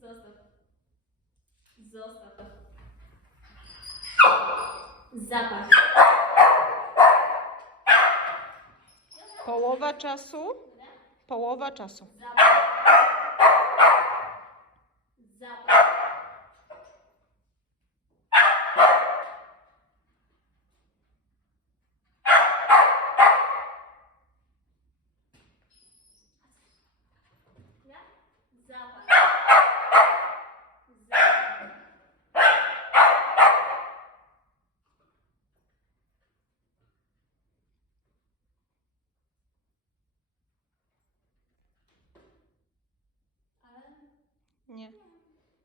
Zostaw. Zostaw. Zapach. Połowa czasu. Połowa czasu. Zapach. Zapach.